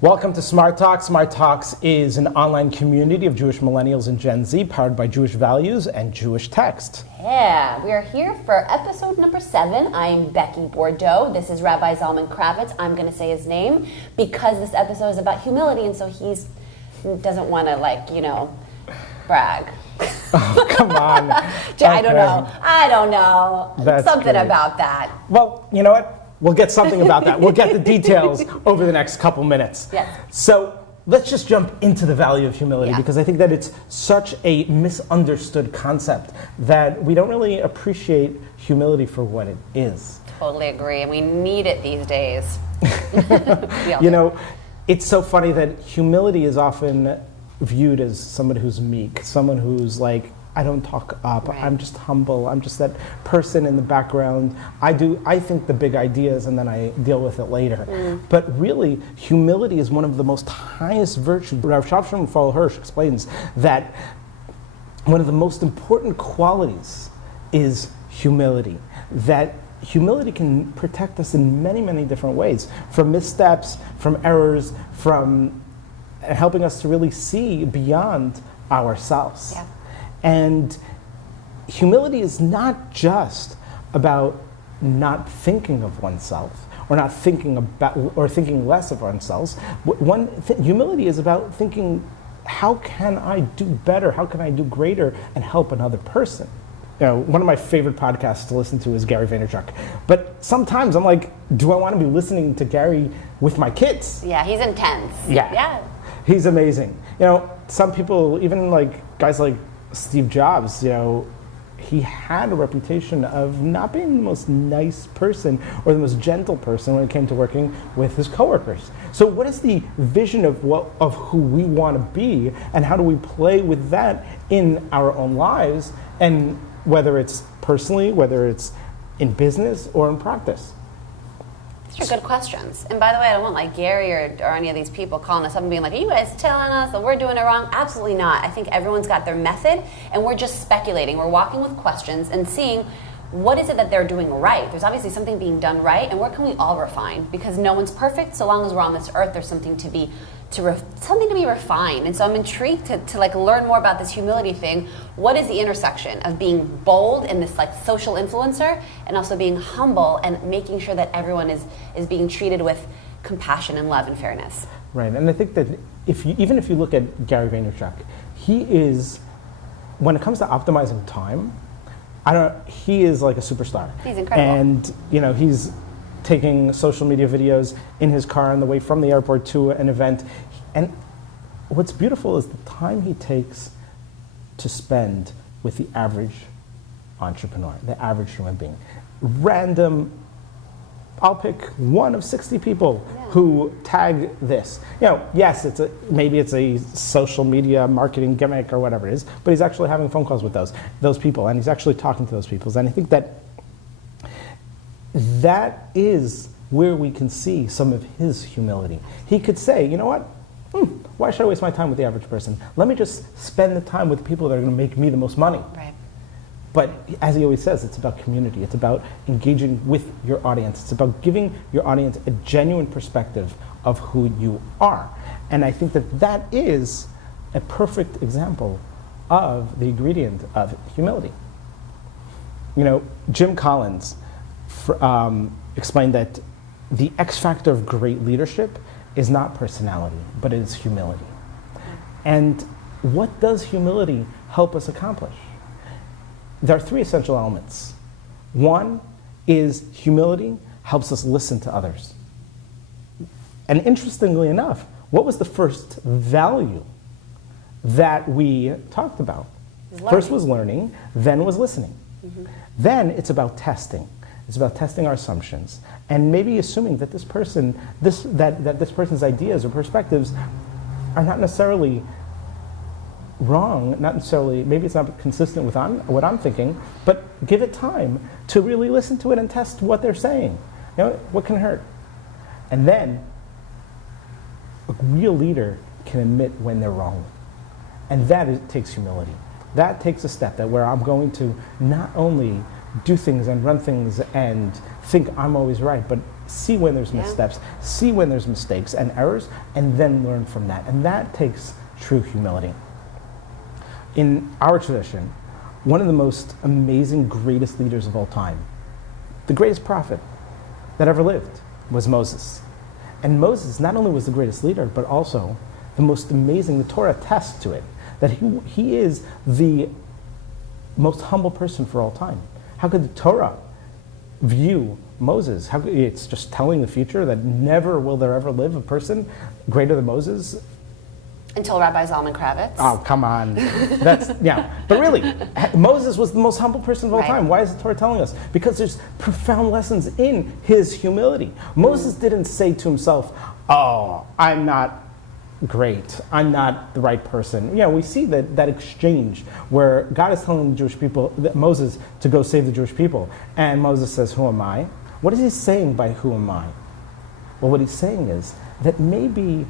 Welcome to SMARTalks. SMARTalks is an online community of Jewish millennials and Gen Z powered by Jewish values and Jewish text. Yeah, we are here for episode number 7. I'm Becky Bordeaux. This is Rabbi Zalman Kravitz. I'm going to say his name because this episode is about humility, and so he doesn't want to, brag. Oh, come on. I don't know. That's something great. about that. Well, you know what? We'll get something about that. We'll get the details over the next couple minutes. Yes. So let's just jump into the value of humility because I think that it's such a misunderstood concept that we don't really appreciate humility for what it is. Totally agree, and we need it these days. It's so funny that humility is often viewed as somebody who's meek, someone who's like, I don't talk up, right. I'm just humble, I'm just that person in the background. I think the big ideas and then I deal with it later. But really, humility is one of the most highest virtues. Rav Shavshon Fall Hirsch explains that one of the most important qualities is humility. That humility can protect us in many, many different ways, from missteps, from errors, from helping us to really see beyond ourselves. Yeah. And humility is not just about not thinking of oneself or not thinking about or thinking less of ourselves. Humility is about thinking, how can I do better? How can I do greater and help another person? One of my favorite podcasts to listen to is Gary Vaynerchuk. But sometimes I'm like, do I want to be listening to Gary with my kids? Yeah, he's intense. Yeah. He's amazing. Some people, even like guys like Steve Jobs, he had a reputation of not being the most nice person or the most gentle person when it came to working with his coworkers. So what is the vision of who we want to be, and how do we play with that in our own lives, and whether it's personally, whether it's in business or in practice? These are good questions. And by the way, I don't want like Gary or any of these people calling us up and being like, are you guys telling us that we're doing it wrong? Absolutely not. I think everyone's got their method, and we're just speculating. We're walking with questions and seeing what is it that they're doing right. There's obviously something being done right, and where can we all refine? Because no one's perfect. So long as we're on this earth, there's something to be refined. And so I'm intrigued to learn more about this humility thing. What is the intersection of being bold and this social influencer, and also being humble and making sure that everyone is being treated with compassion and love and fairness? Right. And I think that even if you look at Gary Vaynerchuk, he is, when it comes to optimizing time, he is like a superstar. He's incredible. And he's taking social media videos in his car on the way from the airport to an event. And what's beautiful is the time he takes to spend with the average entrepreneur, the average human being. Random, I'll pick one of 60 people who tag this. Yes, maybe it's a social media marketing gimmick or whatever it is, but he's actually having phone calls with those people, and he's actually talking to those people. And I think that is where we can see some of his humility. He could say, you know what? Why should I waste my time with the average person? Let me just spend the time with the people that are going to make me the most money. Right. But as he always says, it's about community. It's about engaging with your audience. It's about giving your audience a genuine perspective of who you are. And I think that is a perfect example of the ingredient of humility. Jim Collins explained that the X factor of great leadership is not personality, but it is humility. And what does humility help us accomplish? There are 3 essential elements. One is humility helps us listen to others. And interestingly enough, what was the first value that we talked about? First was learning, then was listening. Then it's about testing. It's about testing our assumptions and maybe assuming that this person's ideas or perspectives are not necessarily wrong, maybe it's not consistent with what I'm thinking, but give it time to really listen to it and test what they're saying. What can hurt? And then a real leader can admit when they're wrong. And takes humility. That takes a step where I'm going to not only do things and run things and think I'm always right, but see when there's missteps, see when there's mistakes and errors, and then learn from that. And that takes true humility. In our tradition, one of the most amazing, greatest leaders of all time, the greatest prophet that ever lived, was Moses. And Moses not only was the greatest leader, but also the most amazing. The Torah attests to it, that he is the most humble person for all time. How could the Torah view Moses? It's just telling the future that never will there ever live a person greater than Moses. Until Rabbi Zalman Kravitz. Oh, come on. That's, yeah. But really, Moses was the most humble person of all time. Why is the Torah telling us? Because there's profound lessons in his humility. Moses didn't say to himself, oh, I'm not great. I'm not the right person. We see that exchange where God is telling the Jewish people, Moses, to go save the Jewish people. And Moses says, who am I? What is he saying by who am I? Well, what he's saying is that maybe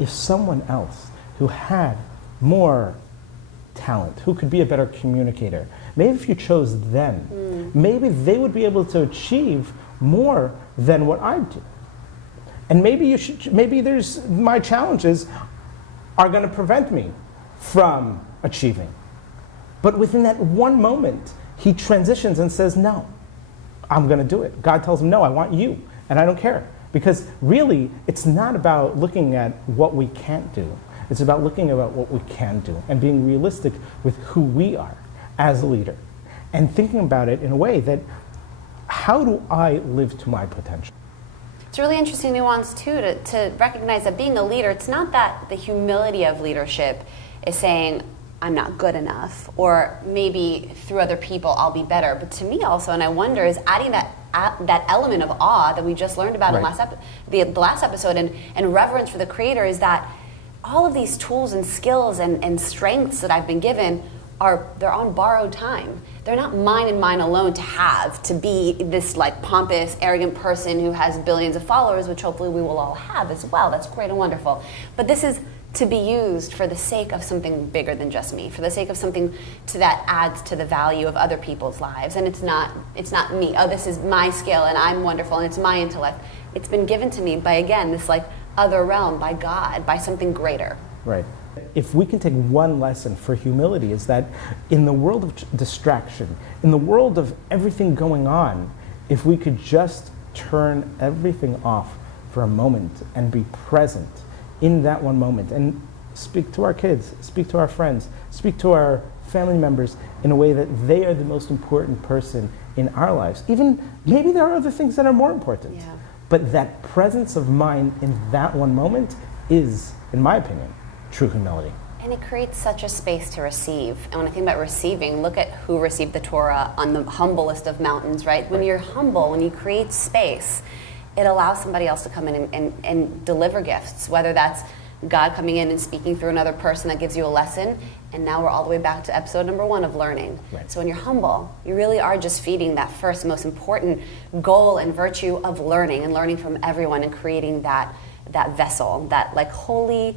if someone else who had more talent, who could be a better communicator, maybe if you chose them, maybe they would be able to achieve more than what I do. And maybe my challenges are going to prevent me from achieving. But within that one moment, he transitions and says, no, I'm going to do it. God tells him, no, I want you, and I don't care. Because really, it's not about looking at what we can't do. It's about looking at what we can do and being realistic with who we are as a leader. And thinking about it in a way that, how do I live to my potential? It's a really interesting nuance, too, to recognize that being a leader, it's not that the humility of leadership is saying, I'm not good enough, or maybe through other people I'll be better. But to me also, and I wonder, is adding that element of awe that we just learned about in the last episode, and reverence for the Creator, is that all of these tools and skills and strengths that I've been given they're on borrowed time. They're not mine and mine alone to have, to be this like pompous, arrogant person who has billions of followers, which hopefully we will all have as well. That's great and wonderful. But this is to be used for the sake of something bigger than just me, for the sake of something that adds to the value of other people's lives. And it's not me. Oh, this is my skill and I'm wonderful and it's my intellect. It's been given to me by, again, this like other realm, by God, by something greater. Right. If we can take one lesson for humility, is that in the world of distraction, in the world of everything going on, if we could just turn everything off for a moment and be present in that one moment and speak to our kids, speak to our friends, speak to our family members in a way that they are the most important person in our lives. Even maybe there are other things that are more important. Yeah. But that presence of mind in that one moment is, in my opinion, true humility. And it creates such a space to receive. And when I think about receiving, look at who received the Torah on the humblest of mountains, right? When you're humble, when you create space, it allows somebody else to come in and deliver gifts, whether that's God coming in and speaking through another person that gives you a lesson. And now we're all the way back to episode number 1 of learning. Right. So when you're humble, you really are just feeding that first most important goal and virtue of learning, and learning from everyone, and creating that vessel, that like holy,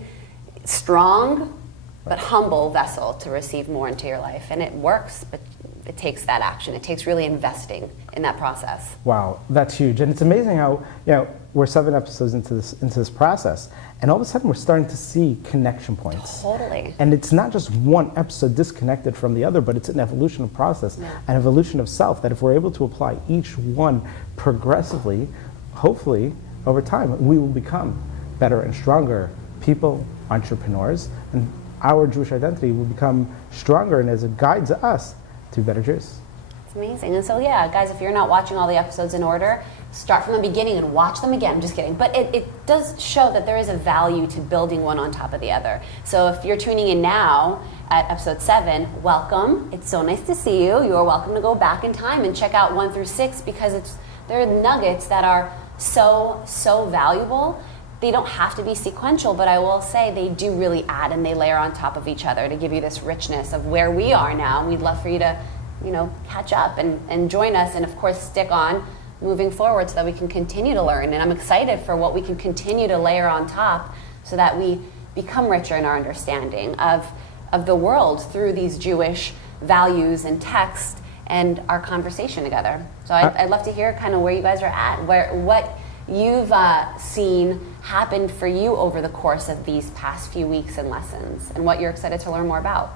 strong, but humble vessel to receive more into your life. And it works, but it takes that action. It takes really investing in that process. Wow, that's huge. And it's amazing how, we're 7 episodes into this process, and all of a sudden we're starting to see connection points. Totally. And it's not just one episode disconnected from the other, but it's an evolution of process, an evolution of self, that if we're able to apply each one progressively, hopefully, over time, we will become better and stronger people, entrepreneurs, and our Jewish identity will become stronger, and as it guides us to better Jews. It's amazing. And so, guys, if you're not watching all the episodes in order, start from the beginning and watch them again. I'm just kidding. But it does show that there is a value to building one on top of the other. So if you're tuning in now at episode 7, welcome. It's so nice to see you. You are welcome to go back in time and check out 1 through 6, because there are nuggets that are so, so valuable. They don't have to be sequential, but I will say they do really add, and they layer on top of each other to give you this richness of where we are now. And we'd love for you to, catch up and join us, and of course stick on moving forward so that we can continue to learn. And I'm excited for what we can continue to layer on top so that we become richer in our understanding of the world through these Jewish values and texts, and our conversation together. So I'd love to hear kind of where you guys are at, what you've seen happened for you over the course of these past few weeks and lessons, and what you're excited to learn more about.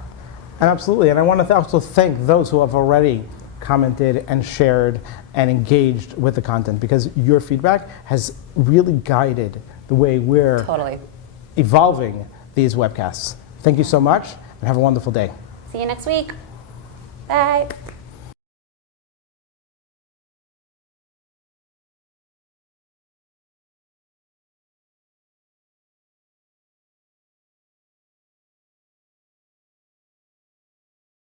And absolutely, and I want to also thank those who have already commented and shared and engaged with the content, because your feedback has really guided the way we're Totally. evolving these webcasts. Thank you so much, and have a wonderful day. See you next week. Bye.